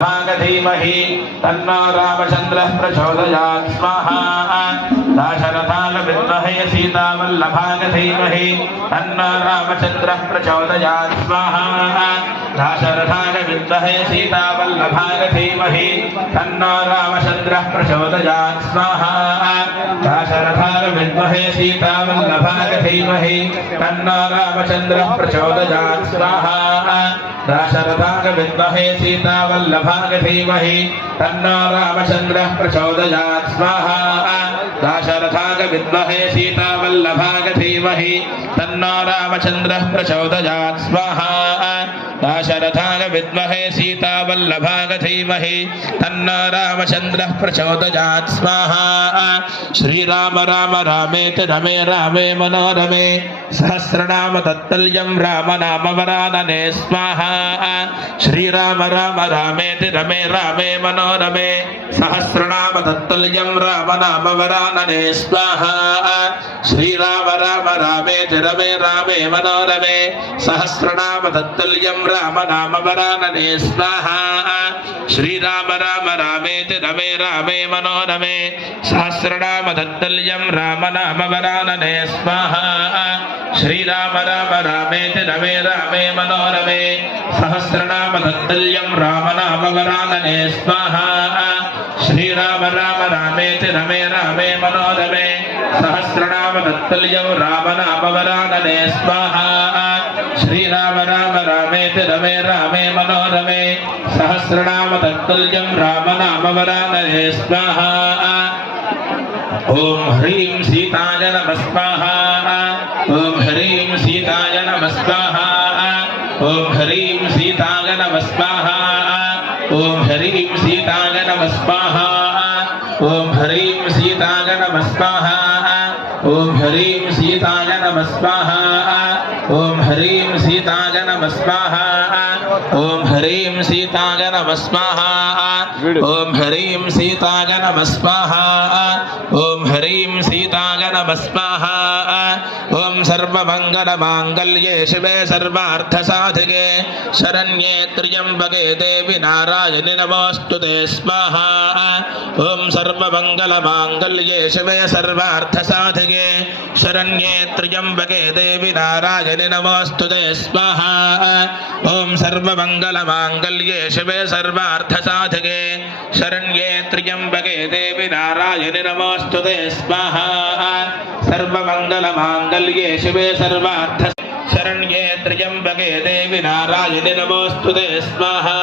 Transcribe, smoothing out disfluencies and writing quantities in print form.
धीमहि तन्नो रामचन्द्रः प्रचोदयात् स्वाहा दाशरथाय विद्महे सीतावल्लभाय धीमहि तन्नो रामचन्द्रः प्रचोदयात् स्वाहा दाशरथाय विद्महे सीतावल्लभाय धीमहि तन्नो रामचन्द्रः प्रचोदयात् स्वाहा दाशरथाय विद्महे सीतावल्लभाय धीमहि तन्नो रामचन्द्रः प्रचोदयात् स्वाहा दाशरथाय विद्महे सीतावल्लभाय धीमहि तन्नो रामचन्द्रः प्रचोदयात् स्वाहा दाशरथाय विद्महे सीतावल्लभाय धीमहि तन्नो रामचन्द्रः प्रचोदयात् स्वाहा दाशरथाय विद्महे सीतावल्लभाय धीमहि तन्नो रामचन्द्रः प्रचोदयात् स्वाहा श्रीराम राम रामेति रमे रामे मनोरमे सहस्रनाम तत्तुल्यं राम नाम वरानने स्वाहा श्रीराम राम रामेति रमे रामे मनोरमे सहस्रनाम तत्तुल्यं राम नाम वरानने स्वाहा श्रीराम राम रामेति रमे रामे मनोरमे सहस्रनाम तत्तुल्यं राम नाम वरानने स्वाहा श्रीराम राम रामेति रमे रामे मनोरमे सहस्रनाम तत्तुल्यं राम नाम वरानने स्वाहा श्रीराम राम रामेति रमे रामे मनोरमे सहस्रनाम तत्तुल्यं राम नाम वरानने स्वाहा श्रीराम राम रामेति रमे रामे मनोरमे सहस्रनाम तत्तुल्यं राम नाम वरानने स्वाहा श्रीराम राम रामेति रमे रामे मनोरमे सहस्रनाम तत्तुल्यं राम नाम वरानने स्वाहा ओम ह्रीं सीताय नमः स्वाहा ओम ह्रीं सीताय नमः स्वाहा ओम ह्रीं सीताय नमः स्वाहा ओम ह्रीं सीताय नमः स्वाहा ओम ह्रीं सीताय नमः स्वाहा ओम ह्रीं सीताय नमः स्वाहा ओम ह्रीं सीताय नमः स्वाहा ओम ह्रीं सीताय नमः स्वाहा ओम ह्रीं सीताय नमः स्वाहा ओम ह्रीं सीताय नमः स्वाहा ओम सर्वमंगलमांगल्ये शिवे सर्वार्थसाधिके शरण्ये त्र्यंबके देवी नारायणि नमोस्तुते स्वाहा ओम सर्वमंगलमांगल्ये शिवे सर्वार्थसाधिके शरण्ये त्र्यंबके देवी नारायणि नमोस्तुते स्वाहा ओम सर्वमंगलमांगल्ये शिवे सर्वार्थसाधिके शरण्ये त्र्यंबके देवी नारायणि नमोस्तुते स्वाहा सर्वमंगलमांगल्ये शिवे सर्वार्थ शरण्ये त्र्यंबके देवी नारायणि नमोस्तुते स्वाहा।